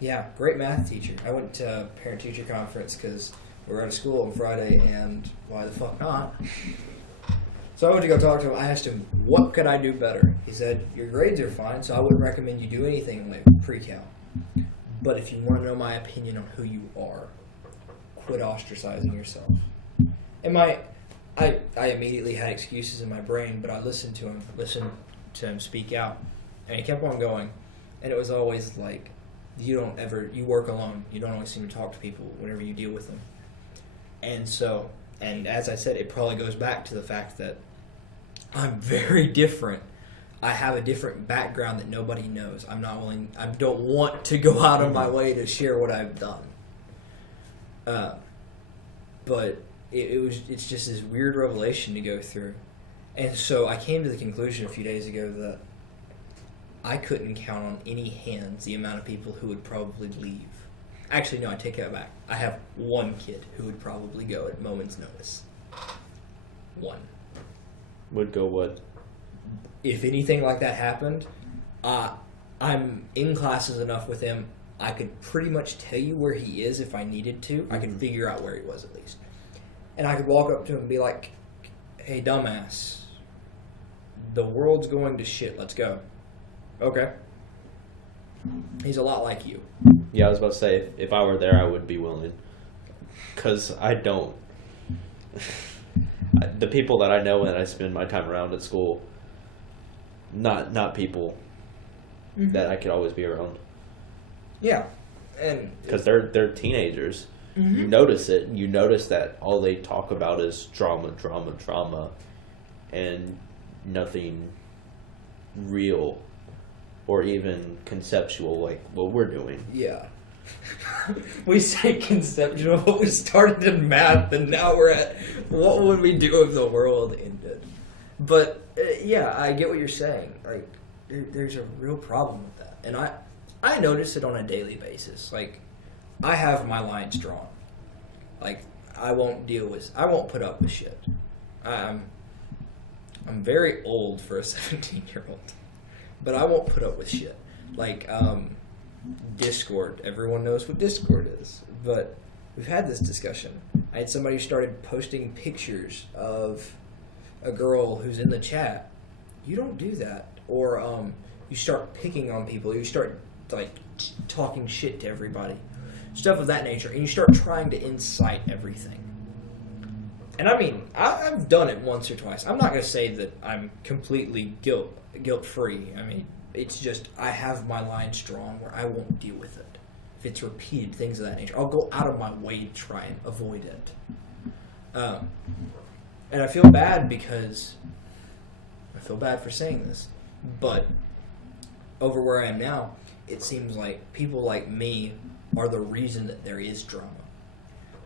Yeah, great math teacher. I went to a parent-teacher conference because we were out of school on Friday, and why the fuck not? So I went to go talk to him. I asked him, what could I do better? He said, your grades are fine, so I wouldn't recommend you do anything like pre-cal. But if you want to know my opinion on who you are, quit ostracizing yourself. And I immediately had excuses in my brain, but I listened to him speak out, and he kept on going. And it was always like, you work alone. You don't always seem to talk to people whenever you deal with them. And as I said, it probably goes back to the fact that I'm very different. I have a different background that nobody knows. I don't want to go out of my way to share what I've done. But it's just this weird revelation to go through. And so I came to the conclusion a few days ago that I couldn't count on any hands the amount of people who would probably leave. Actually, no, I take that back. I have one kid who would probably go at moment's notice. One. Would go what? If anything like that happened, I'm in classes enough with him, I could pretty much tell you where he is if I needed to. I could figure out where he was at least. And I could walk up to him and be like, hey, dumbass, the world's going to shit. Let's go. Okay. He's a lot like you. Yeah, I was about to say, if I were there, I would be willing. Because I don't. The people that I know and I spend my time around at school, not people that I could always be around. Yeah. And because they're teenagers. Mm-hmm. You notice it. You notice that all they talk about is drama, and nothing real or even conceptual like what we're doing. Yeah. We say conceptual, but we started in math, and now we're at what would we do if the world ended? But yeah, I get what you're saying. Like, there's a real problem with that, and I notice it on a daily basis. Like, I have my lines drawn. Like, I won't put up with shit. I'm very old for a 17-year-old, but I won't put up with shit. Like, Discord. Everyone knows what Discord is, but we've had this discussion. I had somebody who started posting pictures of a girl who's in the chat. You don't do that. Or you start picking on people. You start like talking shit to everybody. Stuff of that nature. And you start trying to incite everything. And I mean, I've done it once or twice. I'm not going to say that I'm completely guilt-free. I mean, it's just I have my lines drawn where I won't deal with it. If it's repeated, things of that nature, I'll go out of my way to try and avoid it. And I feel bad for saying this, but over where I am now, it seems like people like me are the reason that there is drama.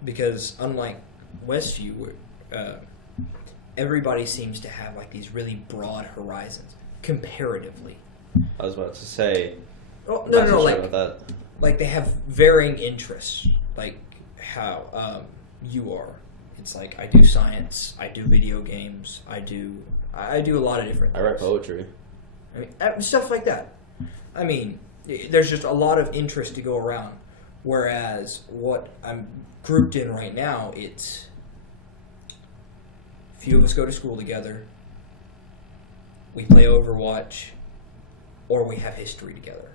Because unlike Westview, everybody seems to have like these really broad horizons comparatively. I was about to say. Oh, like they have varying interests, like how you are. It's like I do science, I do video games, I do a lot of different things. I write poetry. I mean, stuff like that. I mean, there's just a lot of interest to go around. Whereas what I'm grouped in right now, it's a few of us go to school together, we play Overwatch, or we have history together.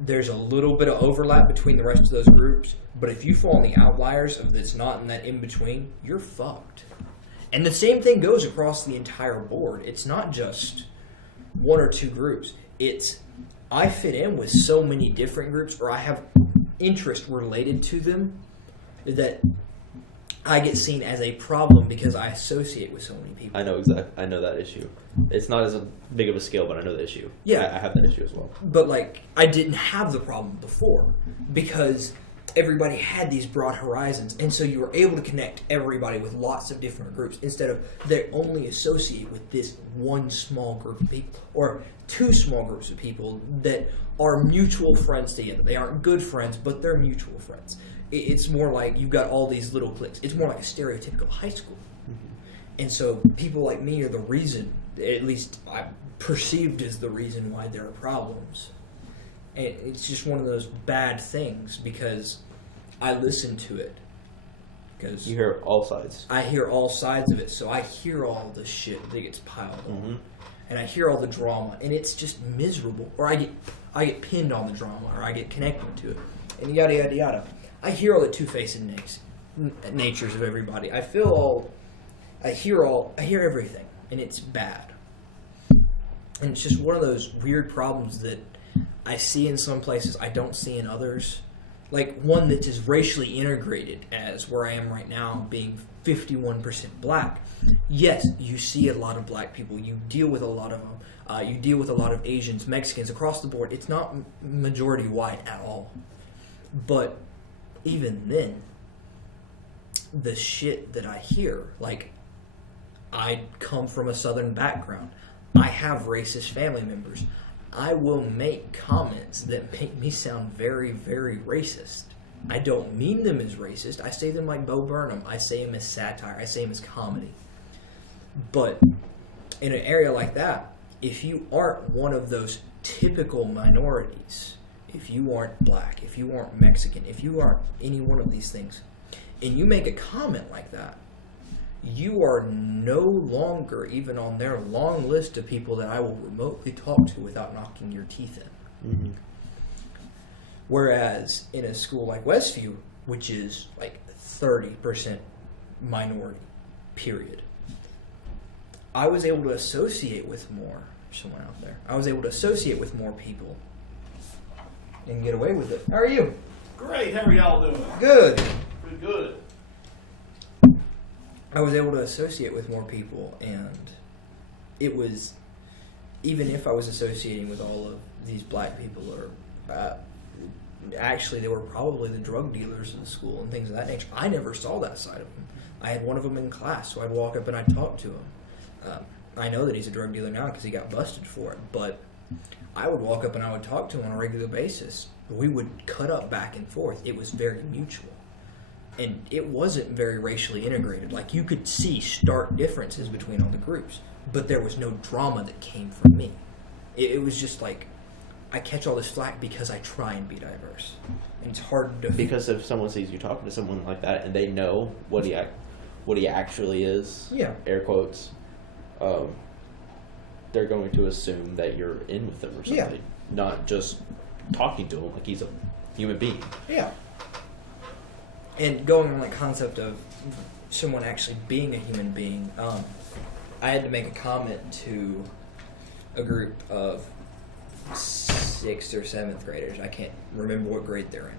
There's a little bit of overlap between the rest of those groups, but if you fall in the outliers of that's not in that in-between, you're fucked. And the same thing goes across the entire board. It's not just one or two groups. It's I fit in with so many different groups, or I have interest related to them, that I get seen as a problem because I associate with so many people. I know that issue. It's not as big of a scale, but I know the issue. Yeah. I have that issue as well. But, like, I didn't have the problem before because everybody had these broad horizons. And so you were able to connect everybody with lots of different groups instead of they only associate with this one small group of people or two small groups of people that are mutual friends together. They aren't good friends, but they're mutual friends. It's more like you've got all these little cliques. It's more like a stereotypical high school. Mm-hmm. And so people like me are the reason, at least I perceived as the reason why there are problems. And it's just one of those bad things because I listen to it. Because You hear all sides. I hear all sides of it, so I hear all the shit that gets piled on, and I hear all the drama, and it's just miserable. Or I get pinned on the drama, or I get connected to it, and yada yada yada. I hear all the two-faced natures of everybody. I hear everything, and it's bad. And it's just one of those weird problems that I see in some places I don't see in others. Like one that's as racially integrated as where I am right now, being 51% black. Yes, you see a lot of black people. You deal with a lot of them. You deal with a lot of Asians, Mexicans, across the board. It's not majority white at all. But even then, the shit that I hear, like, I come from a Southern background. I have racist family members. I will make comments that make me sound very, very racist. I don't mean them as racist. I say them like Bo Burnham. I say them as satire. I say them as comedy. But in an area like that, if you aren't one of those typical minorities, if you aren't black, if you aren't Mexican, if you aren't any one of these things, and you make a comment like that, you are no longer even on their long list of people that I will remotely talk to without knocking your teeth in. Mm-hmm. Whereas in a school like Westview, which is like 30% minority, period, I was able to associate with more. Someone out there. I was able to associate with more people and get away with it. How are you? Great. How are y'all doing? Good. Pretty good. I was able to associate with more people, and it was, even if I was associating with all of these black people, or actually they were probably the drug dealers in the school and things of that nature. I never saw that side of them. I had one of them in class, so I'd walk up and I'd talk to him. I know that he's a drug dealer now because he got busted for it, but I would walk up and I would talk to him on a regular basis. We would cut up back and forth. It was very mutual. And it wasn't very racially integrated. Like, you could see stark differences between all the groups, but there was no drama that came from me. It was just like, I catch all this flack because I try and be diverse. And it's hard to... Because if someone sees you talking to someone like that and they know what he actually is, Yeah. air quotes, they're going to assume that you're in with them or something. Yeah. Not just talking to him like he's a human being. Yeah. And going on the concept of someone actually being a human being, I had to make a comment to a group of 6th or 7th graders. I can't remember what grade they're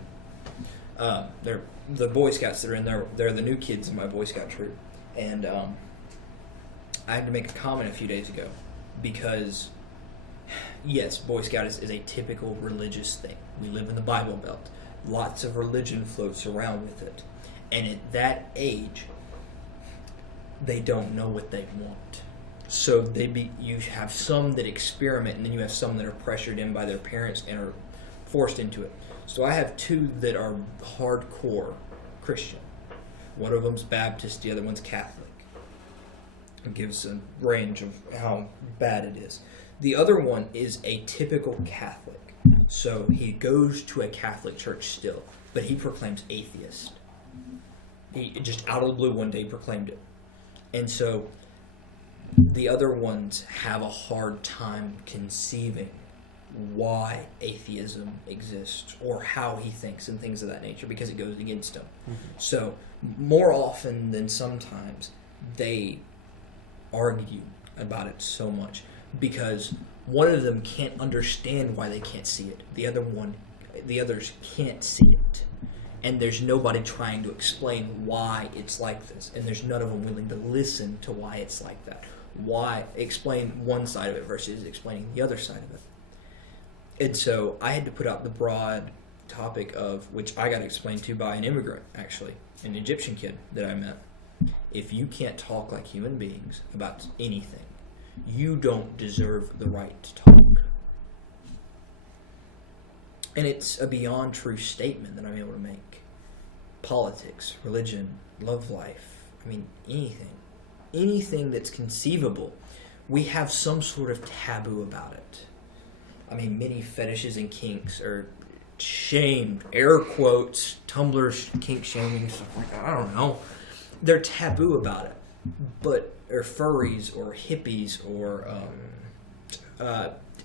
in. They're the Boy Scouts that are in there. They're the new kids in my Boy Scout troop. And I had to make a comment a few days ago because, yes, Boy Scout is a typical religious thing. We live in the Bible Belt. Lots of religion floats around with it. And at that age, they don't know what they want. So you have some that experiment, and then you have some that are pressured in by their parents and are forced into it. So I have 2 that are hardcore Christian. One of them's Baptist, the other one's Catholic. It gives a range of how bad it is. The other one is a typical Catholic. So he goes to a Catholic church still, but he proclaims atheist. He just out of the blue one day proclaimed it. And so the other ones have a hard time conceiving why atheism exists or how he thinks and things of that nature because it goes against him. Mm-hmm. So more often than sometimes they argue about it so much because one of them can't understand why they can't see it. The others can't see it. And there's nobody trying to explain why it's like this. And there's none of them willing to listen to why it's like that. Why explain one side of it versus explaining the other side of it. And so I had to put out the broad topic of, which I got explained to by an immigrant, actually, an Egyptian kid that I met. If you can't talk like human beings about anything, you don't deserve the right to talk. And it's a beyond true statement that I'm able to make. Politics, religion, love life, I mean, anything. Anything that's conceivable, we have some sort of taboo about it. many fetishes and kinks are shamed, air quotes, Tumblr's kink shaming, stuff like that. I don't know. They're taboo about it. Or furries or hippies or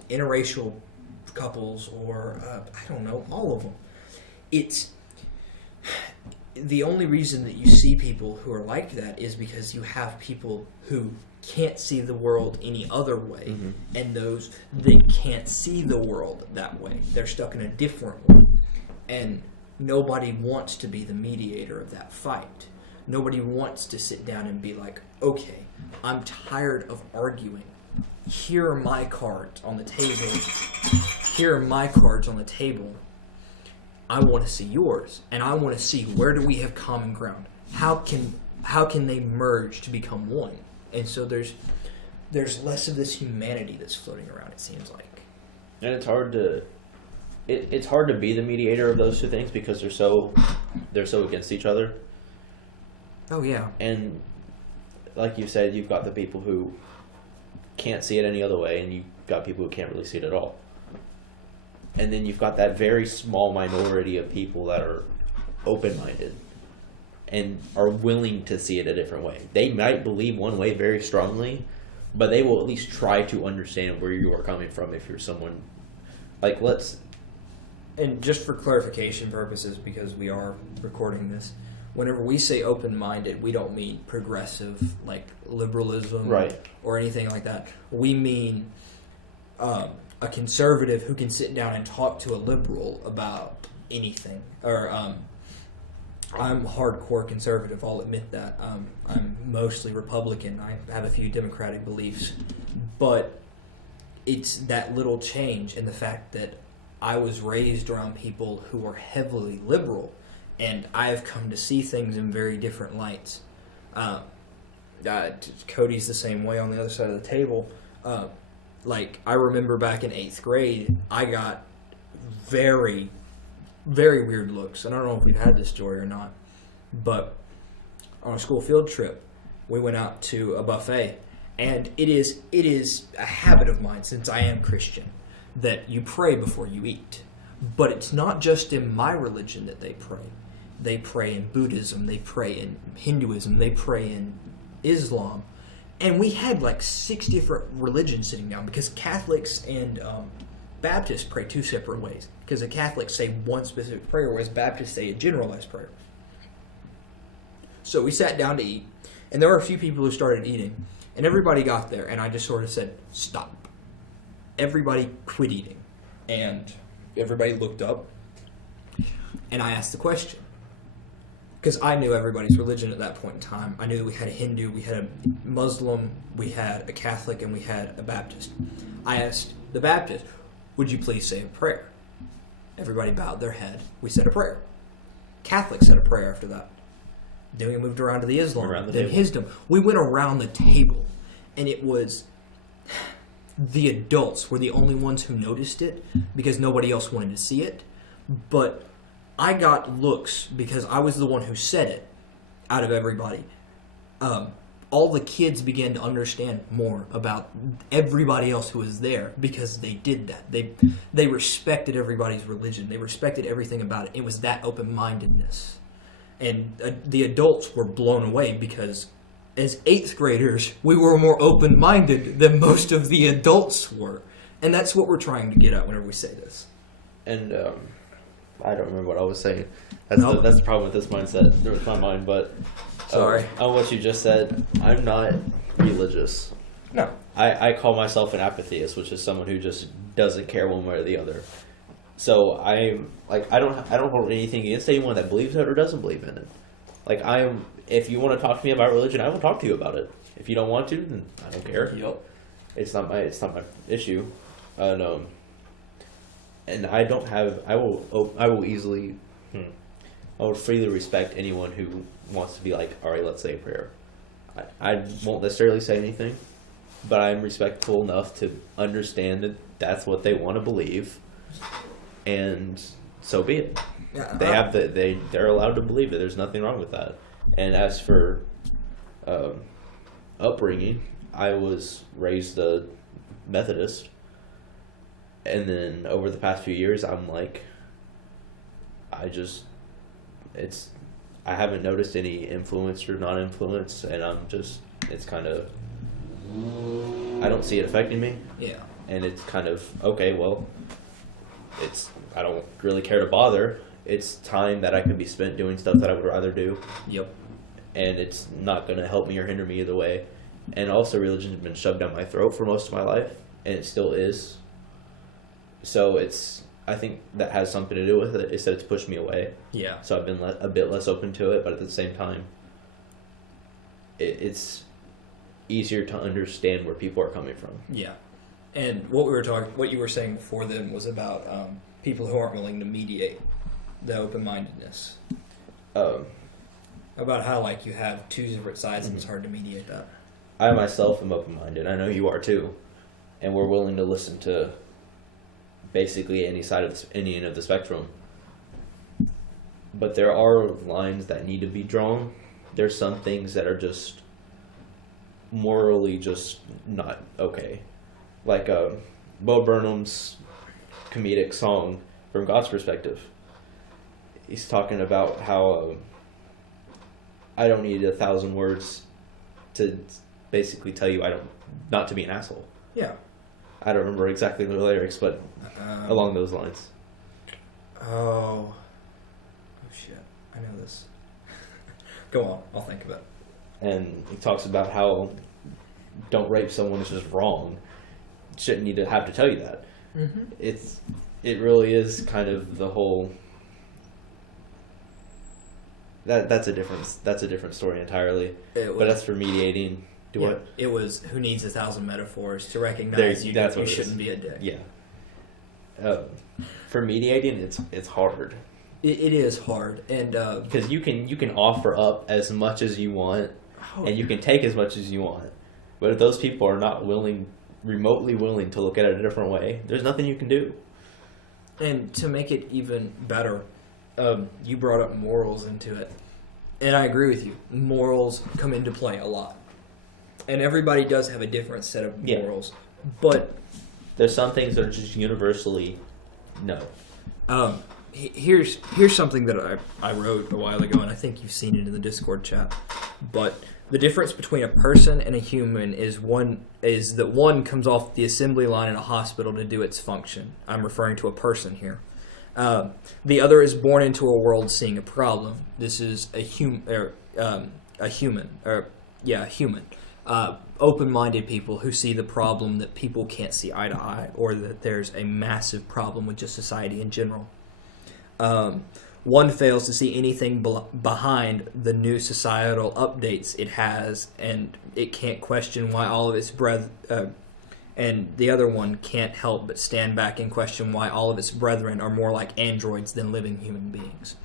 interracial couples or I don't know, all of them. It's the only reason that you see people who are like that is because you have people who can't see the world any other way, and those that can't see the world that way. They're stuck in a different one, and nobody wants to be the mediator of that fight. Nobody wants to sit down and be like, okay, I'm tired of arguing. Here are my cards on the table. Here are my cards on the table. I want to see yours, and I want to see where do we have common ground. How can they merge to become one? And so there's less of this humanity that's floating around. It seems like, and it's hard to be the mediator of those two things because they're so against each other. Oh yeah. And like you said, you've got the people who can't see it any other way, and you've got people who can't really see it at all. And then you've got that very small minority of people that are open-minded and are willing to see it a different way. They might believe one way very strongly, but they will at least try to understand where you are coming from if you're someone like And just for clarification purposes, because we are recording this, whenever we say open-minded, we don't mean progressive, like liberalism, right, or anything like that. We mean a conservative who can sit down and talk to a liberal about anything. Or I'm hardcore conservative, I'll admit that. I'm mostly Republican. I have a few Democratic beliefs. But it's that little change in the fact that I was raised around people who are heavily liberal, and I have come to see things in very different lights. Cody's the same way on the other side of the table. Like, I remember back in 8th grade, I got very, very weird looks. And I don't know if we've had this story or not, but on a school field trip, we went out to a buffet. And it is a habit of mine, since I am Christian, that you pray before you eat. But it's not just in my religion that they pray. They pray in Buddhism, they pray in Hinduism, they pray in Islam. And we had like 6 different religions sitting down, because Catholics and Baptists pray 2 separate ways. Because the Catholics say one specific prayer, whereas Baptists say a generalized prayer. So we sat down to eat, and there were a few people who started eating. And everybody got there, and I just sort of said, stop. Everybody quit eating. And everybody looked up, and I asked the question. Because I knew everybody's religion at that point in time. I knew that we had a Hindu, we had a Muslim, we had a Catholic, and we had a Baptist. I asked the Baptist, would you please say a prayer? Everybody bowed their head. We said a prayer. Catholic said a prayer after that. Then we moved around to the Islam, then Hisdom. We went around the table, and it was... The adults were the only ones who noticed it, because nobody else wanted to see it. But I got looks because I was the one who said it out of everybody. All the kids began to understand more about everybody else who was there because they did that. They respected everybody's religion. They respected everything about it. It was that open-mindedness. And the adults were blown away because as 8th graders, we were more open-minded than most of the adults were. And that's what we're trying to get at whenever we say this. And I don't remember what I was saying. That's the problem with this mindset, with my mind. But sorry. On what you just said, I'm not religious. No. I call myself an apatheist, which is someone who just doesn't care one way or the other. So I don't hold anything against anyone that believes it or doesn't believe in it. Like, if you want to talk to me about religion, I will talk to you about it. If you don't want to, then I don't care. Yep. It's not my issue. And I don't have. I will easily. I would freely respect anyone who wants to be like, all right, let's say a prayer. I won't necessarily say anything, but I'm respectful enough to understand that that's what they want to believe, and so be it. Yeah, they're allowed to believe it. There's nothing wrong with that. And as for upbringing, I was raised a Methodist, And then over the past few years, I'm like, I haven't noticed any influence or non-influence, and it's kind of, I don't see it affecting me. Yeah. And it's kind of, okay, well, I don't really care to bother. It's time that I could be spent doing stuff that I would rather do. Yep. And it's not going to help me or hinder me either way. And also, religion's been shoved down my throat for most of my life, and it still is. So I think that has something to do with it, is that it's pushed me away. Yeah. So I've been a bit less open to it, but at the same time, it's easier to understand where people are coming from. Yeah. And what you were saying before then was about people who aren't willing to mediate, the open-mindedness. About how, like, you have two different sides and it's hard to mediate that. I myself am open-minded. I know you are too. And we're willing to listen to basically any end of the spectrum. But there are lines that need to be drawn. There's some things that are just morally just not okay. Like Bo Burnham's comedic song, From God's Perspective. He's talking about how I don't need 1,000 words to basically tell you not to be an asshole. Yeah. I don't remember exactly the lyrics, but along those lines. Oh shit! I know this. Go on, I'll think of it. And he talks about how don't rape someone is just wrong. Shouldn't need to have to tell you that. Mm-hmm. It really is kind of the whole. That's a different story entirely. But that's for mediating. What? It was who needs 1,000 metaphors to recognize you shouldn't be a dick. Yeah. For mediating, it's hard. It is hard, and because you can offer up as much as you want, and you can take as much as you want. But if those people are not remotely willing to look at it a different way, there's nothing you can do. And to make it even better, you brought up morals into it, and I agree with you. Morals come into play a lot. And everybody does have a different set of morals. Yeah. But there's some things that are just universally no. Here's something that I wrote a while ago, and I think you've seen it in the Discord chat. But the difference between a person and a human is that one comes off the assembly line in a hospital to do its function. I'm referring to a person here. The other is born into a world seeing a problem. This is a human. Open-minded people who see the problem that people can't see eye to eye, or that there's a massive problem with just society in general. One fails to see anything behind the new societal updates it has, and it can't question why all of its and the other one can't help but stand back and question why all of its brethren are more like androids than living human beings.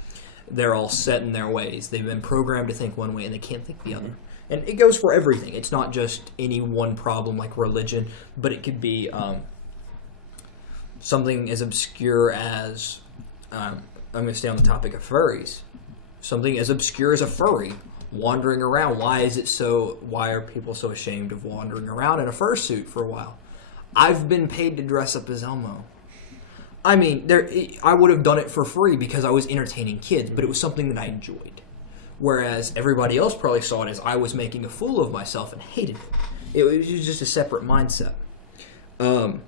They're all set in their ways. They've been programmed to think one way, and they can't think the other. And it goes for everything. It's not just any one problem like religion, but it could be something as obscure as, I'm going to stay on the topic of furries. Something as obscure as a furry wandering around. Why are people so ashamed of wandering around in a fursuit for a while? I've been paid to dress up as Elmo. I mean, I would have done it for free because I was entertaining kids, but it was something that I enjoyed. Whereas everybody else probably saw it as I was making a fool of myself and hated it. It was just a separate mindset. Who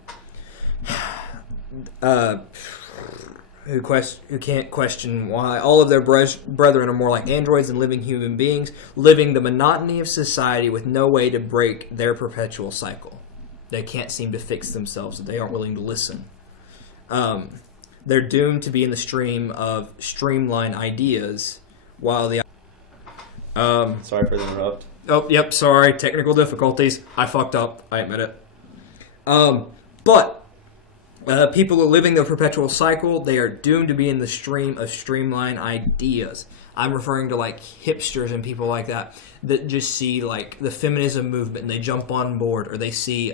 can't question why all of their brethren are more like androids than living human beings, living the monotony of society with no way to break their perpetual cycle. They can't seem to fix themselves. They aren't willing to listen. They're doomed to be in the stream of streamlined ideas, while the sorry for the interrupt. Oh, yep, sorry. Technical difficulties. I fucked up. I admit it. But people are living the perpetual cycle. They are doomed to be in the stream of streamlined ideas. I'm referring to like hipsters and people like that just see like the feminism movement and they jump on board, or they see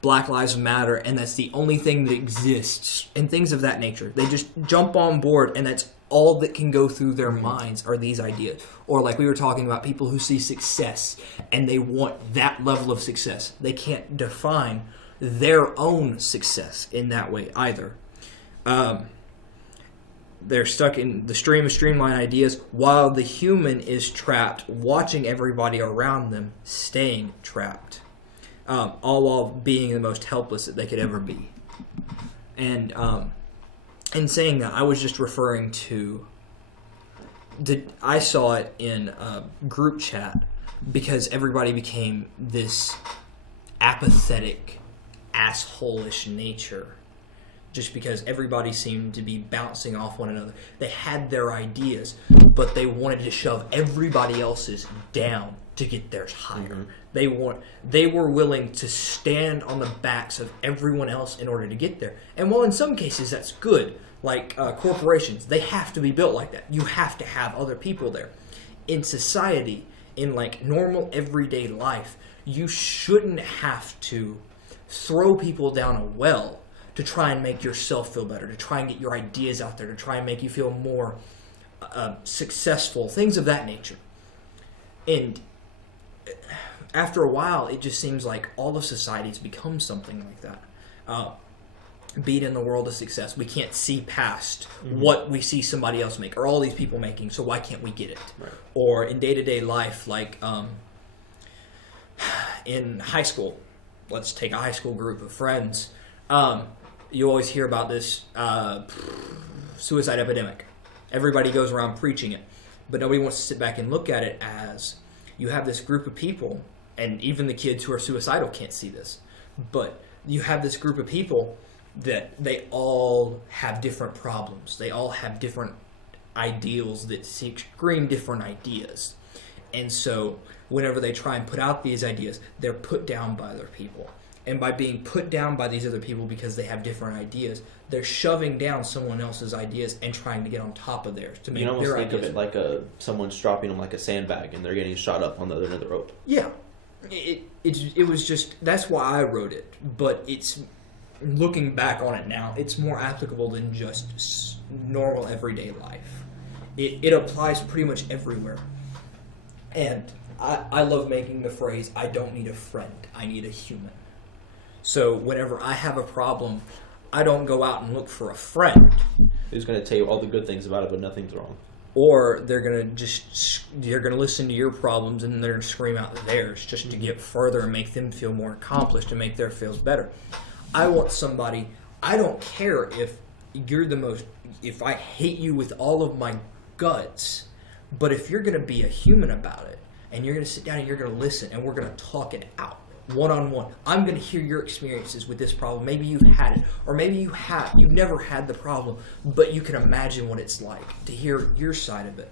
Black Lives Matter and that's the only thing that exists, and things of that nature. They just jump on board, and that's all that can go through their minds are these ideas. Or like we were talking about, people who see success and they want that level of success. They can't define their own success in that way either. They're stuck in the stream of streamlined ideas while the human is trapped, watching everybody around them staying trapped, all while being the most helpless that they could ever be. And in saying that, I was just referring to I saw it in a group chat because everybody became this apathetic, asshole-ish nature. Just because everybody seemed to be bouncing off one another. They had their ideas, but they wanted to shove everybody else's down to get theirs higher. Mm-hmm. They were willing to stand on the backs of everyone else in order to get there. And while in some cases that's good, like corporations, they have to be built like that. You have to have other people there. In society, in like normal everyday life, you shouldn't have to throw people down a well to try and make yourself feel better, to try and get your ideas out there, to try and make you feel more successful, things of that nature. And after a while, it just seems like all of society's become something like that. Be it in the world of success, we can't see past what we see somebody else make, or all these people making, so why can't we get it? Right. Or in day-to-day life, like in high school, let's take a high school group of friends. You always hear about this suicide epidemic. Everybody goes around preaching it, but nobody wants to sit back and look at it as you have this group of people, and even the kids who are suicidal can't see this, but you have this group of people that they all have different problems. They all have different ideals that scream different ideas. And so whenever they try and put out these ideas, they're put down by other people. And by being put down by these other people because they have different ideas, they're shoving down someone else's ideas and trying to get on top of theirs to make their ideas. You almost think of it like someone's dropping them like a sandbag and they're getting shot up on the other end of the rope. Yeah. It was just, that's why I wrote it. But it's, looking back on it now, it's more applicable than just normal everyday life. It applies pretty much everywhere. And I love making the phrase, I don't need a friend, I need a human. So whenever I have a problem, I don't go out and look for a friend. Who's going to tell you all the good things about it, but nothing's wrong. Or they're going to listen to your problems and they're going to scream out theirs just to get further and make them feel more accomplished and make their feels better. I want somebody, I don't care if you're if I hate you with all of my guts, but if you're going to be a human about it, and you're going to sit down and you're going to listen, and we're going to talk it out, one-on-one. I'm going to hear your experiences with this problem. Maybe you've had it, or maybe you've never had the problem, but you can imagine what it's like to hear your side of it.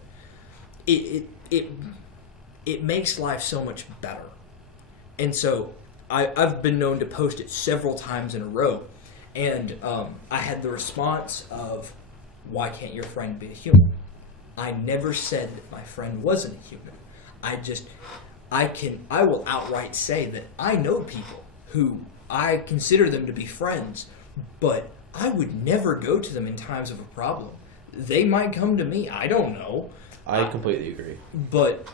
It makes life so much better. And so I've been known to post it several times in a row, and I had the response of, why can't your friend be a human? I never said that my friend wasn't a human. I will outright say that I know people who I consider them to be friends, but I would never go to them in times of a problem. They might come to me. I don't know. I completely agree. But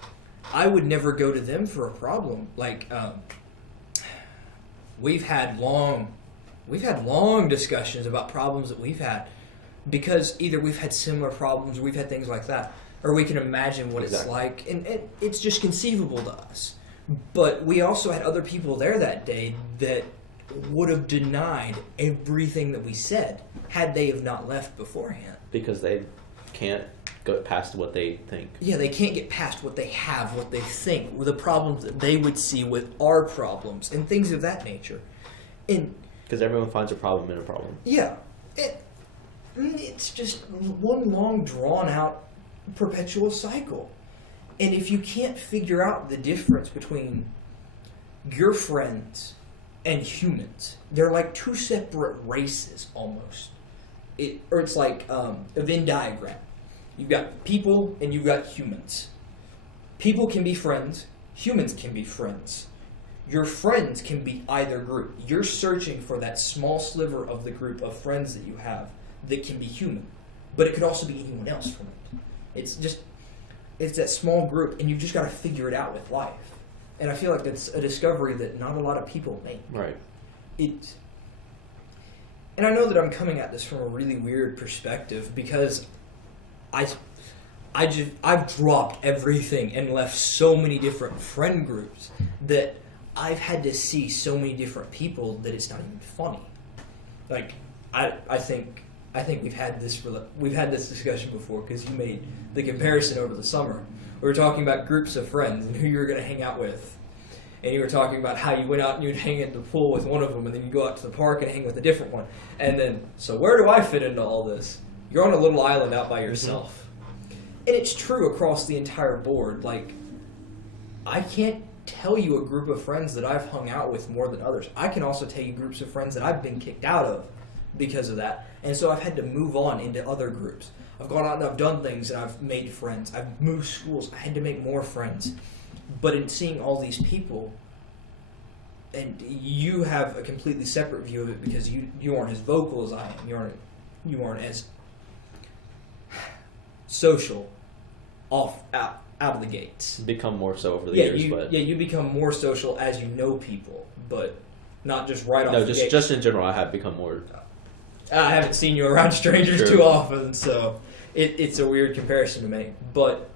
I would never go to them for a problem. Like, we've had long discussions about problems that we've had because either we've had similar problems or we've had things like that. Or we can imagine what it's like, and it's just conceivable to us. But we also had other people there that day that would have denied everything that we said had they have not left beforehand. Because they can't go past what they think. Yeah, they can't get past what they have, what they think, with the problems that they would see with our problems, and things of that nature. Because everyone finds a problem in a problem. Yeah. It's just one long, drawn-out perpetual cycle. And if you can't figure out the difference between your friends and humans, they're like two separate races almost. It's like a Venn diagram. You've got people and you've got humans. People can be friends, humans can be friends. Your friends can be either group. You're searching for that small sliver of the group of friends that you have that can be human. But it could also be anyone else from it. It's that small group, and you've just got to figure it out with life. And I feel like that's a discovery that not a lot of people make. Right. it. And I know that I'm coming at this from a really weird perspective because I've dropped everything and left so many different friend groups that I've had to see so many different people that it's not even funny. Like I think we've had this discussion before because you made the comparison over the summer. We were talking about groups of friends and who you were going to hang out with. And you were talking about how you went out and you'd hang at the pool with one of them, and then you go out to the park and hang with a different one. And then, so where do I fit into all this? You're on a little island out by yourself. And it's true across the entire board. Like, I can't tell you a group of friends that I've hung out with more than others. I can also tell you groups of friends that I've been kicked out of because of that. And so I've had to move on into other groups. I've gone out and I've done things and I've made friends. I've moved schools. I had to make more friends. But in seeing all these people, and you have a completely separate view of it because you aren't as vocal as I am. You aren't as social out of the gates. Become more so over the years, but you become more social as you know people, but not just right off. No, the gate. just in general, I have become more. I haven't seen you around strangers True. too often, so it's a weird comparison to make. But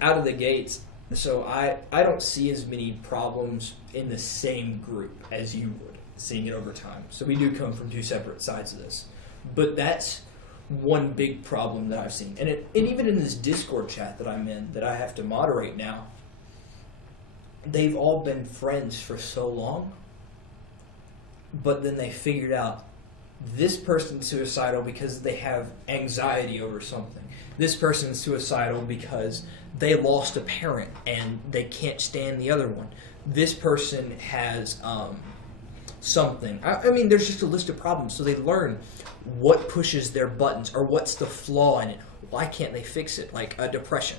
out of the gates. So I don't see as many problems in the same group as you would, seeing it over time. So we do come from two separate sides of this. But that's one big problem that I've seen. And even in this Discord chat that I'm in, that I have to moderate now, they've all been friends for so long, but then they figured out this person's suicidal because they have anxiety over something. This person's suicidal because they lost a parent and they can't stand the other one. This person has something. I mean, there's just a list of problems. So they learn what pushes their buttons or what's the flaw in it. Why can't they fix it? Like depression.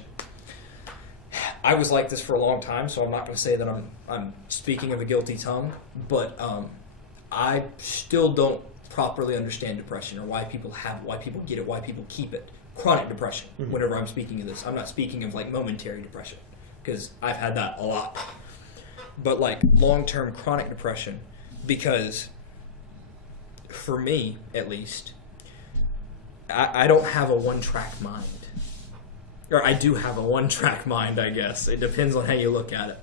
I was like this for a long time, so I'm not going to say that I'm speaking of a guilty tongue, but I still don't properly understand depression or why people get it, why people keep it. Chronic depression, whenever I'm speaking of this. I'm not speaking of like momentary depression, because I've had that a lot. But like long-term chronic depression, because for me, at least, I don't have a one-track mind. Or I do have a one-track mind, I guess. It depends on how you look at it.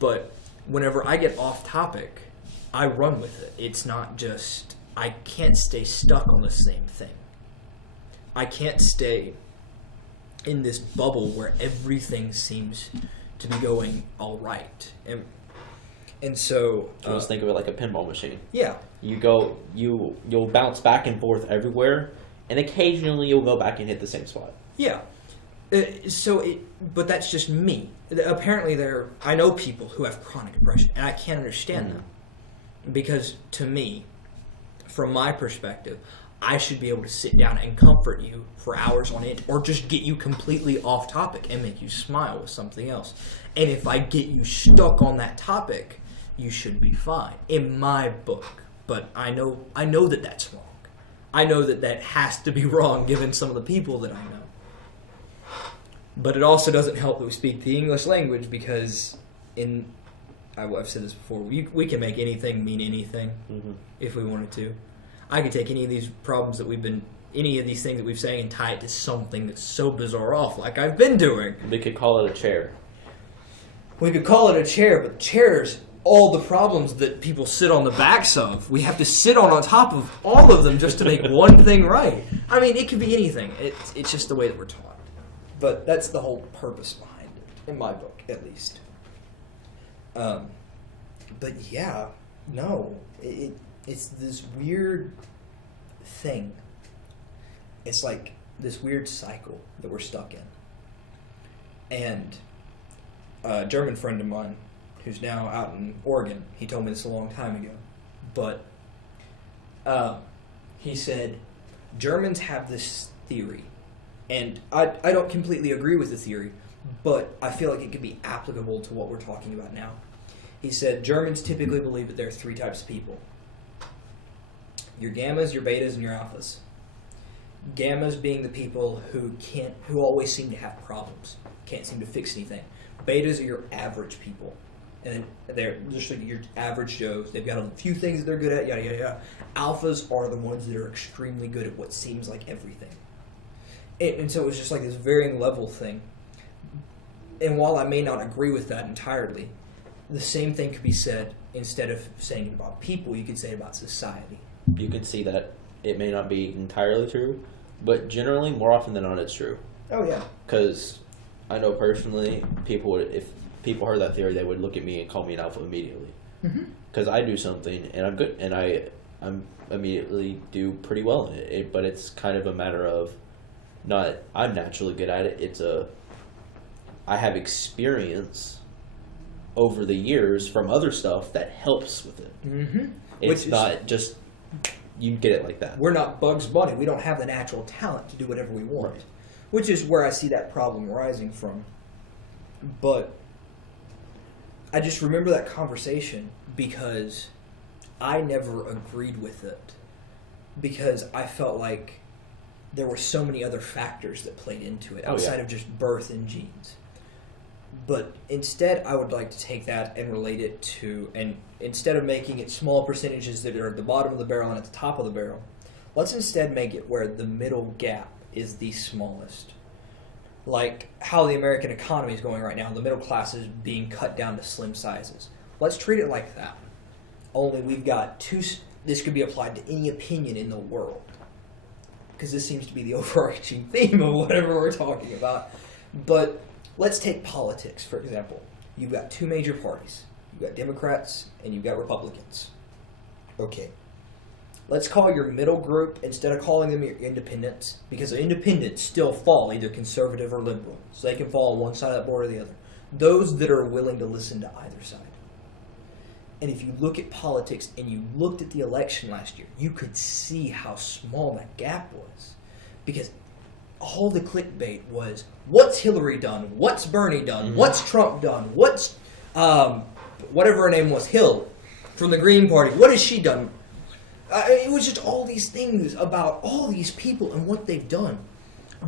But whenever I get off topic, I run with it. It's not just, I can't stay stuck on the same thing. I can't stay in this bubble where everything seems to be going all right. And so... just think of it like a pinball machine. Yeah. You'll bounce back and forth everywhere, and occasionally you'll go back and hit the same spot. Yeah. But that's just me. Apparently I know people who have chronic depression, and I can't understand them. Because to me, from my perspective, I should be able to sit down and comfort you for hours on end, or just get you completely off topic and make you smile with something else. And if I get you stuck on that topic, you should be fine, in my book. But I know that that's wrong. I know that has to be wrong given some of the people that I know. But it also doesn't help that we speak the English language, because I've said this before, we can make anything mean anything if we wanted to. I could take any of these problems any of these things that we've saying and tie it to something that's so bizarre off, like I've been doing. We could call it a chair. We could call it a chair, but chairs, all the problems that people sit on the backs of, we have to sit on top of all of them just to make one thing right. I mean, it could be anything. It's just the way that we're taught. But that's the whole purpose behind it, in my book, at least. But yeah, no, it's this weird thing. It's like this weird cycle that we're stuck in. And a German friend of mine, who's now out in Oregon, he told me this a long time ago, but he said, Germans have this theory, and I don't completely agree with the theory, but I feel like it could be applicable to what we're talking about now. He said, Germans typically believe that there are three types of people. Your gammas, your betas, and your alphas. Gammas being the people who always seem to have problems, can't seem to fix anything. Betas are your average people, and they're just like your average Joes. They've got a few things that they're good at, yada yada yada. Alphas are the ones that are extremely good at what seems like everything, and so it was just like this varying level thing. And while I may not agree with that entirely, the same thing could be said, instead of saying it about people, you could say it about society. You could see that it may not be entirely true, but generally, more often than not, it's true. Oh yeah. Because I know personally, if people heard that theory, they would look at me and call me an alpha immediately. Because I do something and I'm good, and I'm immediately do pretty well in it. But it's kind of a matter of I'm naturally good at it. I have experience over the years from other stuff that helps with it. It's not just you get it like that. We're not Bugs Bunny. We don't have the natural talent to do whatever we want. Right. Which is where I see that problem rising from. But I just remember that conversation because I never agreed with it. Because I felt like there were so many other factors that played into it outside of just birth and genes. But instead, I would like to take that and relate it to, and instead of making it small percentages that are at the bottom of the barrel and at the top of the barrel, let's instead make it where the middle gap is the smallest. Like how the American economy is going right now, the middle class is being cut down to slim sizes. Let's treat it like that. Only we've got this could be applied to any opinion in the world. Because this seems to be the overarching theme of whatever we're talking about. But let's take politics, for example. You've got two major parties. You've got Democrats and you've got Republicans. Okay. Let's call your middle group, instead of calling them your independents, because the independents still fall either conservative or liberal. So they can fall on one side of that board or the other. Those that are willing to listen to either side. And if you look at politics and you looked at the election last year, you could see how small that gap was. Because all the clickbait was, what's Hillary done? What's Bernie done? What's Trump done? What's, whatever her name was, Hill, from the Green Party, what has she done? It was just all these things about all these people and what they've done.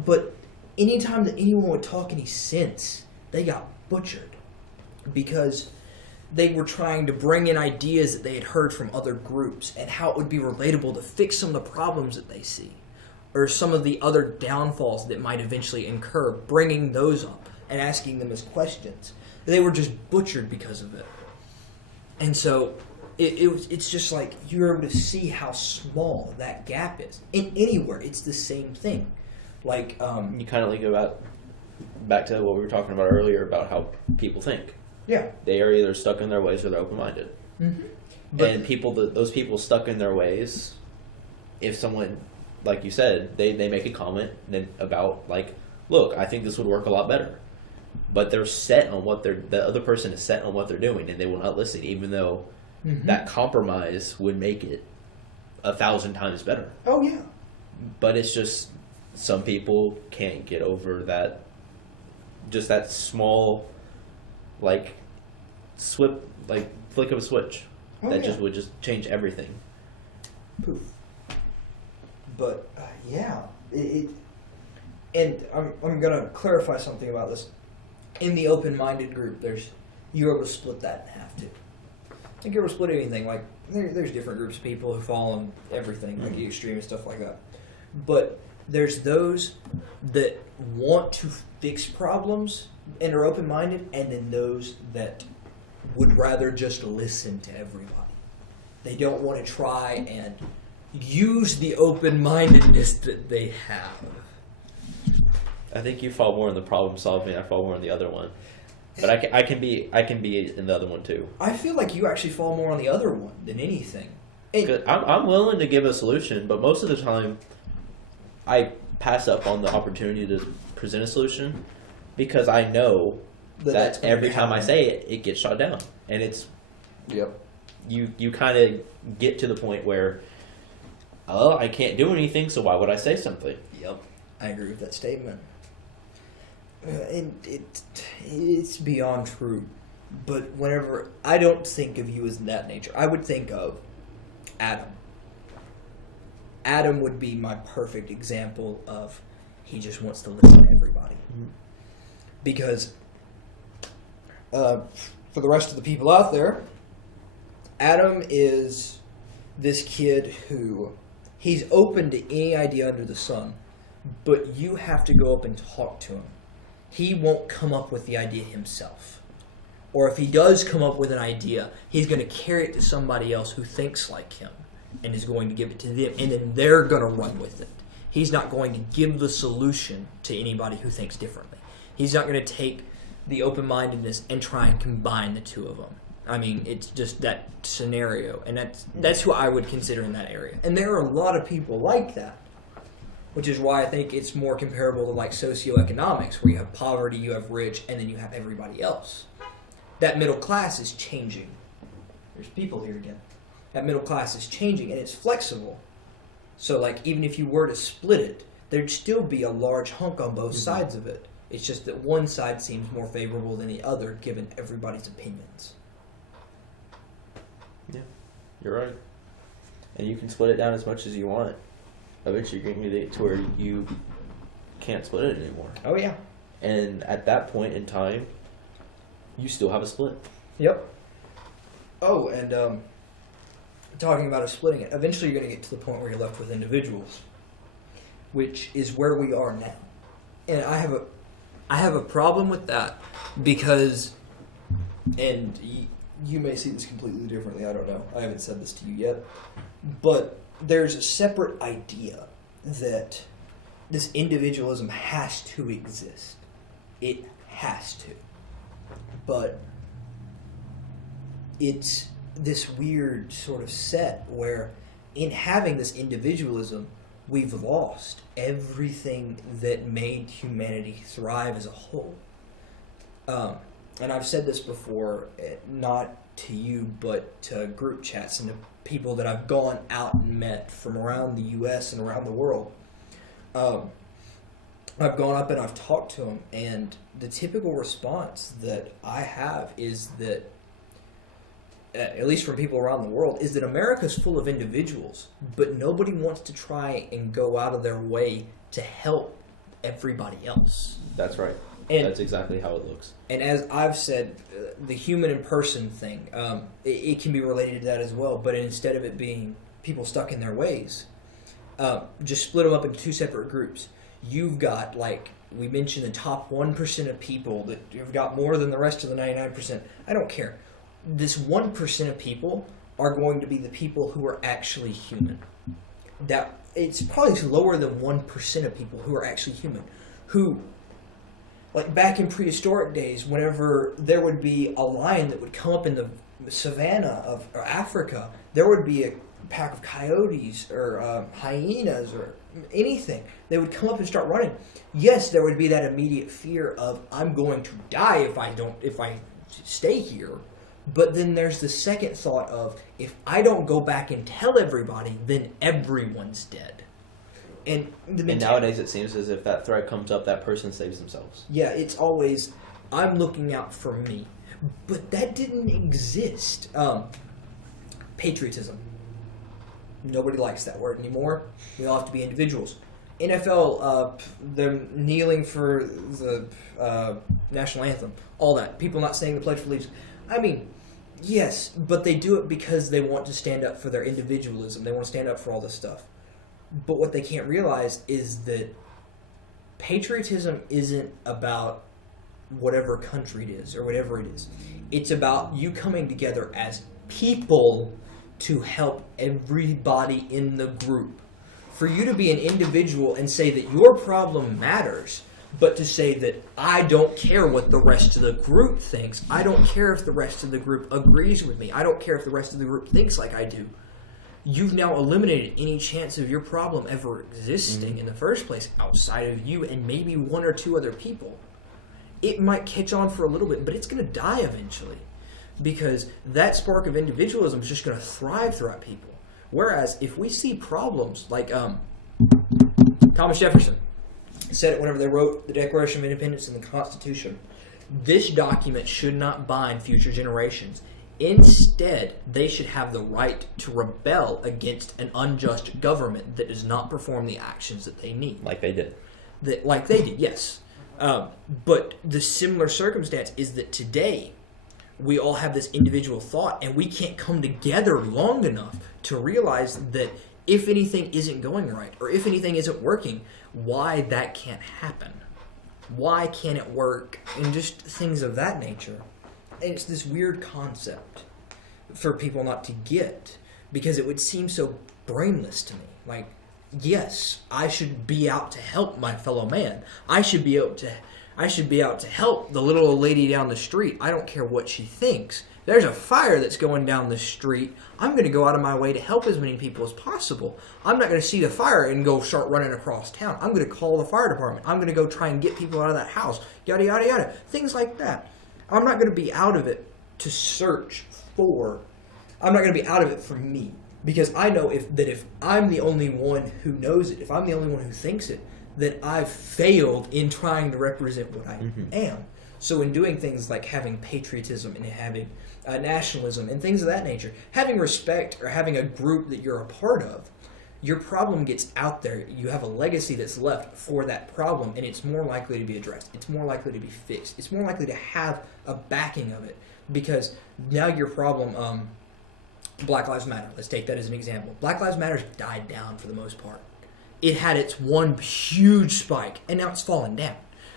But anytime that anyone would talk any sense, they got butchered. Because they were trying to bring in ideas that they had heard from other groups and how it would be relatable to fix some of the problems that they see. Or some of the other downfalls that might eventually incur, bringing those up and asking them as questions. They were just butchered because of it. And so it's just like you're able to see how small that gap is. In anywhere, it's the same thing. Like you kind of go back to what we were talking about earlier about how people think. Yeah. They are either stuck in their ways or they're open-minded. And those people stuck in their ways, if someone, like you said, they make a comment about, like, look, I think this would work a lot better. But they're set on the other person is set on what they're doing, and they will not listen, even though that compromise would make it 1,000 times better. Oh, yeah. But it's just, some people can't get over that, just that small, like, flick of a switch that would just change everything. Poof. But yeah, and I'm gonna clarify something about this. In the open-minded group, you're able to split that in half too. I think you're able to split anything. Like there's different groups of people who fall on everything, like the extreme and stuff like that. But there's those that want to fix problems and are open-minded, and then those that would rather just listen to everybody. They don't want to try and use the open-mindedness that they have. I think you fall more in the problem solving. I fall more in the other one, but I can be in the other one too. I feel like you actually fall more on the other one than anything. I'm willing to give a solution, but most of the time, I pass up on the opportunity to present a solution because I know that every time I say it, it gets shot down, and it's you kind of get to the point where, I can't do anything, so why would I say something? Yep, I agree with that statement. And it's beyond true. But whenever I don't think of you as that nature, I would think of Adam. Adam would be my perfect example of he just wants to listen to everybody. Because for the rest of the people out there, Adam is this kid who he's open to any idea under the sun, but you have to go up and talk to him. He won't come up with the idea himself. Or if he does come up with an idea, he's going to carry it to somebody else who thinks like him and is going to give it to them, and then they're going to run with it. He's not going to give the solution to anybody who thinks differently. He's not going to take the open-mindedness and try and combine the two of them. I mean, it's just that scenario, and that's who I would consider in that area. And there are a lot of people like that, which is why I think it's more comparable to like socioeconomics, where you have poverty, you have rich, and then you have everybody else. That middle class is changing. There's people here again. That middle class is changing, and it's flexible. So, like, even if you were to split it, there'd still be a large hunk on both sides of it. It's just that one side seems more favorable than the other, given everybody's opinions. Yeah, you're right. And you can split it down as much as you want. Eventually, you're going to get to where you can't split it anymore. Oh, yeah. And at that point in time, you still have a split. Yep. Oh, and talking about splitting it, eventually you're going to get to the point where you're left with individuals, which is where we are now. And I have a problem with that because, and you may see this completely differently, I don't know. I haven't said this to you yet. But there's a separate idea that this individualism has to exist. It has to. But it's this weird sort of set where in having this individualism, we've lost everything that made humanity thrive as a whole. And I've said this before, not to you, but to group chats and to people that I've gone out and met from around the U.S. and around the world. I've gone up and I've talked to them, and the typical response that I have is that, at least from people around the world, is that America's full of individuals, but nobody wants to try and go out of their way to help everybody else. That's right. And that's exactly how it looks. And as I've said, the human in person thing, it can be related to that as well, but instead of it being people stuck in their ways, just split them up into two separate groups. You've got, like, we mentioned the top 1% of people that you've got more than the rest of the 99%. I don't care. This 1% of people are going to be the people who are actually human. That it's probably lower than 1% of people who are actually human. Who, like back in prehistoric days, whenever there would be a lion that would come up in the savannah of Africa, there would be a pack of coyotes or hyenas or anything. They would come up and start running. Yes, there would be that immediate fear of, I'm going to die if I stay here. But then there's the second thought of, if I don't go back and tell everybody, then everyone's dead. And nowadays it seems as if that threat comes up, that person saves themselves. Yeah, it's always, I'm looking out for me. But that didn't exist. Patriotism. Nobody likes that word anymore. We all have to be individuals. NFL, them kneeling for the national anthem, all that. People not saying the Pledge of Allegiance. I mean, yes, but they do it because they want to stand up for their individualism. They want to stand up for all this stuff. But what they can't realize is that patriotism isn't about whatever country it is or whatever it is. It's about you coming together as people to help everybody in the group. For you to be an individual and say that your problem matters, but to say that I don't care what the rest of the group thinks. I don't care if the rest of the group agrees with me. I don't care if the rest of the group thinks like I do. You've now eliminated any chance of your problem ever existing in the first place outside of you and maybe one or two other people. It might catch on for a little bit, but it's going to die eventually. Because that spark of individualism is just going to thrive throughout people. Whereas if we see problems like Thomas Jefferson said it whenever they wrote the Declaration of Independence and the Constitution, this document should not bind future generations. Instead, they should have the right to rebel against an unjust government that does not perform the actions that they need. Like they did. Like they did, yes. But the similar circumstance is that today, we all have this individual thought, and we can't come together long enough to realize that if anything isn't going right, or if anything isn't working, why that can't happen. Why can't it work? And just things of that nature. And it's this weird concept for people not to get, because it would seem so brainless to me. Like, yes, I should be out to help my fellow man. I should be out to help the little old lady down the street. I don't care what she thinks. There's a fire that's going down the street. I'm going to go out of my way to help as many people as possible. I'm not going to see the fire and go start running across town. I'm going to call the fire department. I'm going to go try and get people out of that house. Yada, yada, yada. Things like that. I'm not going to be out of it to search for. I'm not going to be out of it for me. Because I know if I'm the only one who knows it, if I'm the only one who thinks it, then I've failed in trying to represent what I am. So in doing things like having patriotism and having nationalism and things of that nature, having respect or having a group that you're a part of, your problem gets out there. You have a legacy that's left for that problem, and it's more likely to be addressed. It's more likely to be fixed. It's more likely to have a backing of it, because now your problem, Black Lives Matter, let's take that as an example. Black Lives Matter's died down for the most part. It had its one huge spike, and now it's fallen down.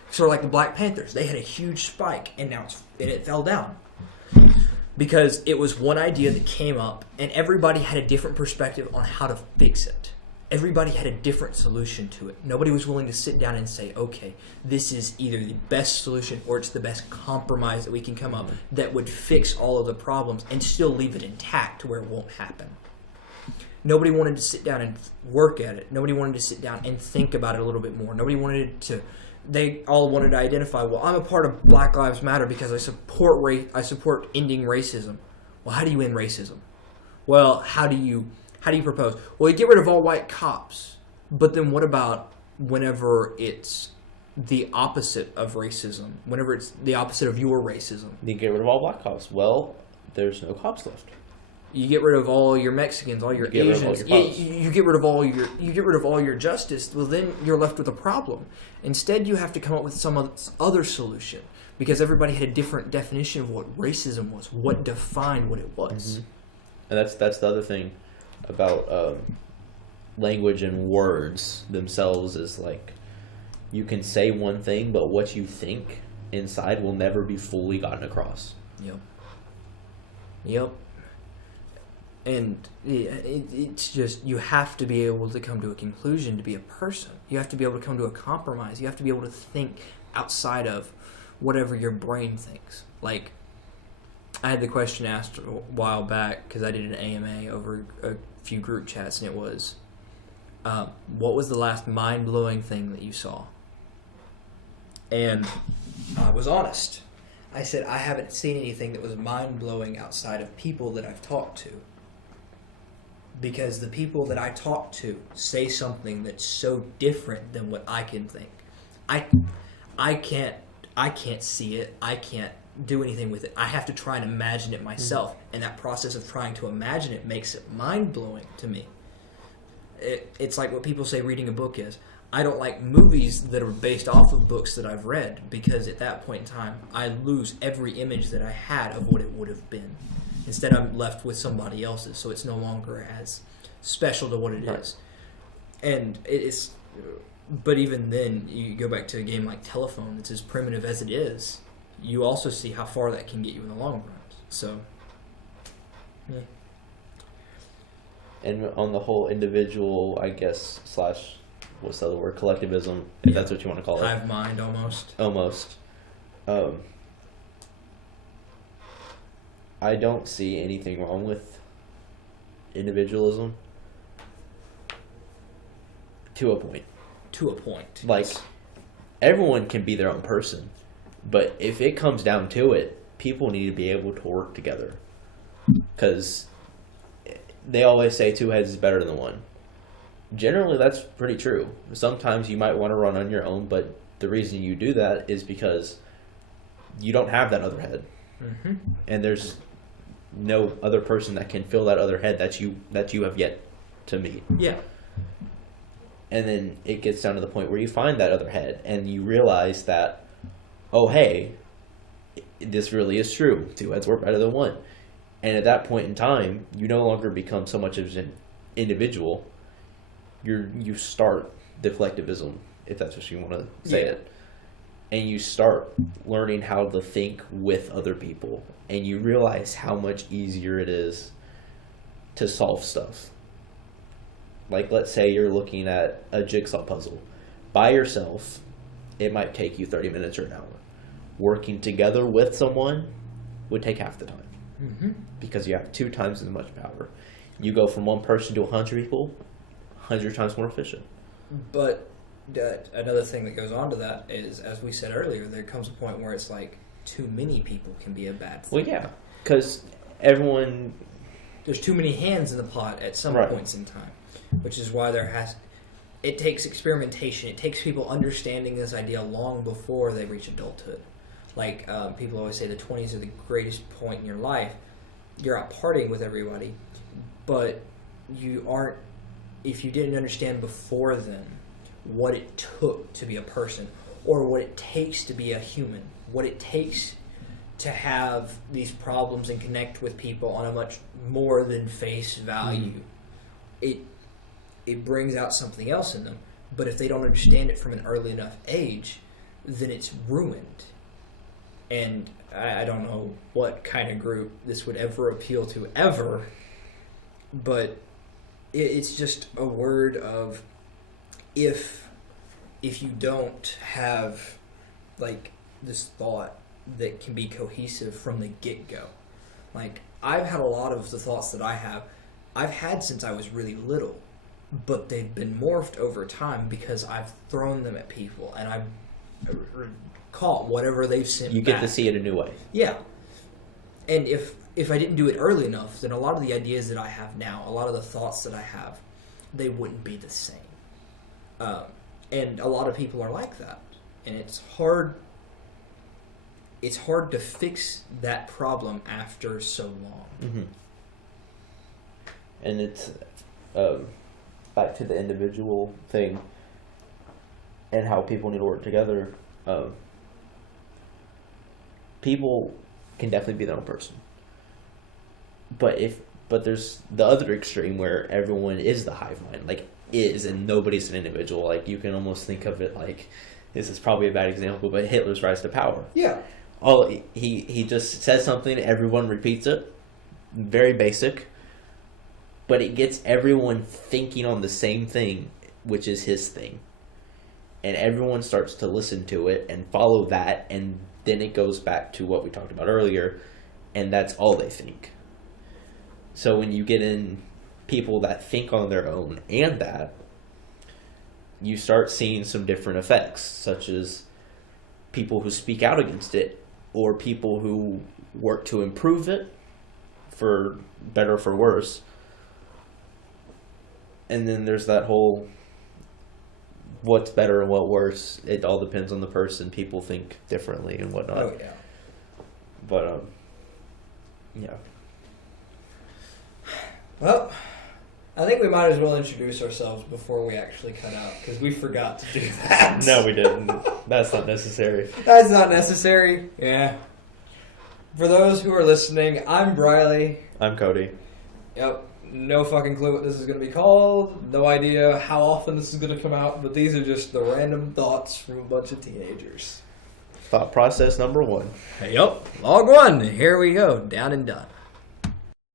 Sort of like the Black Panthers. They had a huge spike, and now it fell down. Because it was one idea that came up, and everybody had a different perspective on how to fix it. Everybody had a different solution to it. Nobody was willing to sit down and say, okay, this is either the best solution or it's the best compromise that we can come up that would fix all of the problems and still leave it intact to where it won't happen. Nobody wanted to sit down and work at it. Nobody wanted to sit down and think about it a little bit more. Nobody wanted to. They all wanted to identify, well, I'm a part of Black Lives Matter because I support ending racism. Well, how do you end racism? Well, how do you propose? Well, you get rid of all white cops. But then what about whenever it's the opposite of racism? Whenever it's the opposite of your racism? You get rid of all black cops. Well, there's no cops left. You get rid of all your Mexicans, all your Asians. You get rid of all your justice. Well, then you're left with a problem. Instead, you have to come up with some other solution, because everybody had a different definition of what racism was, what defined what it was. And that's the other thing about language and words themselves is, like, you can say one thing, but what you think inside will never be fully gotten across. Yep. And it's just, you have to be able to come to a conclusion to be a person. You have to be able to come to a compromise. You have to be able to think outside of whatever your brain thinks. Like, I had the question asked a while back because I did an AMA over a few group chats, and it was, what was the last mind-blowing thing that you saw? And I was honest. I said, I haven't seen anything that was mind-blowing outside of people that I've talked to. Because the people that I talk to say something that's so different than what I can think. I can't see it. I can't do anything with it. I have to try and imagine it myself. And that process of trying to imagine it makes it mind-blowing to me. It's like what people say reading a book is. I don't like movies that are based off of books that I've read, because at that point in time, I lose every image that I had of what it would have been. Instead, I'm left with somebody else's, so it's no longer as special to what it is. And it is, but even then, you go back to a game like Telephone, it's as primitive as it is. You also see how far that can get you in the long run. So, yeah. And on the whole individual, I guess, / what's the other word? Collectivism, if that's what you want to call it. Hive mind, almost. Almost. I don't see anything wrong with individualism. To a point. To a point. Like, everyone can be their own person. But if it comes down to it, people need to be able to work together. Because they always say 2 heads is better than 1. Generally, that's pretty true. Sometimes you might want to run on your own, but the reason you do that is because you don't have that other head. Mm-hmm. And there's no other person that can fill that other head that you have yet to meet. Yeah. And then it gets down to the point where you find that other head and you realize that, oh, hey, this really is true. 2 heads work better than one. And at that point in time, you no longer become so much of an individual. You start the collectivism, if that's what you want to say it. And you start learning how to think with other people. And you realize how much easier it is to solve stuff. Like, let's say you're looking at a jigsaw puzzle. By yourself, it might take you 30 minutes or an hour. Working together with someone would take half the time. Mm-hmm. Because you have 2 times as much power. You go from 1 person to 100 people, 100 times more efficient. But another thing that goes on to that is, as we said earlier, there comes a point where it's like too many people can be a bad thing. Well, yeah, because everyone... There's too many hands in the pot at some points in time, which is why it takes experimentation. It takes people understanding this idea long before they reach adulthood. Like, people always say the 20s are the greatest point in your life. You're out partying with everybody, but you aren't, if you didn't understand before then what it took to be a person, or what it takes to be a human, what it takes to have these problems and connect with people on a much more than face value, it brings out something else in them. But if they don't understand it from an early enough age, then it's ruined. And I don't know what kind of group this would ever appeal to, ever, but it's just a word of, if you don't have like this thought that can be cohesive from the get-go. Like, I've had a lot of the thoughts that I've had since I was really little, but they've been morphed over time because I've thrown them at people and I've caught whatever they've sent You get back. to see it a new way. Yeah. And if I didn't do it early enough, then a lot of the ideas that I have now, a lot of the thoughts that I have, they wouldn't be the same. And a lot of people are like that. And it's hard to fix that problem after so long. Mm-hmm. And it's back to the individual thing and how people need to work together. People can definitely be their own person, but there's the other extreme where everyone is the hive mind, like and nobody's an individual. Like, you can almost think of it like, this is probably a bad example, but Hitler's rise to power. Yeah. He just says something, everyone repeats it, very basic, but it gets everyone thinking on the same thing, which is his thing. And everyone starts to listen to it and follow that, and then it goes back to what we talked about earlier, and that's all they think. So when you get in people that think on their own and that, you start seeing some different effects, such as people who speak out against it, or people who work to improve it, for better or for worse. And then there's that whole, what's better and what worse, it all depends on the person. People think differently and whatnot. Oh, yeah. But, yeah. Well, I think we might as well introduce ourselves before we actually cut out, because we forgot to do that. No, we didn't. That's not necessary. That's not necessary. Yeah. For those who are listening, I'm Briley. I'm Cody. Yep. No fucking clue what this is going to be called. No idea how often this is going to come out, but these are just the random thoughts from a bunch of teenagers. Thought process number 1. Yep. Log 1. Here we go. Down and done.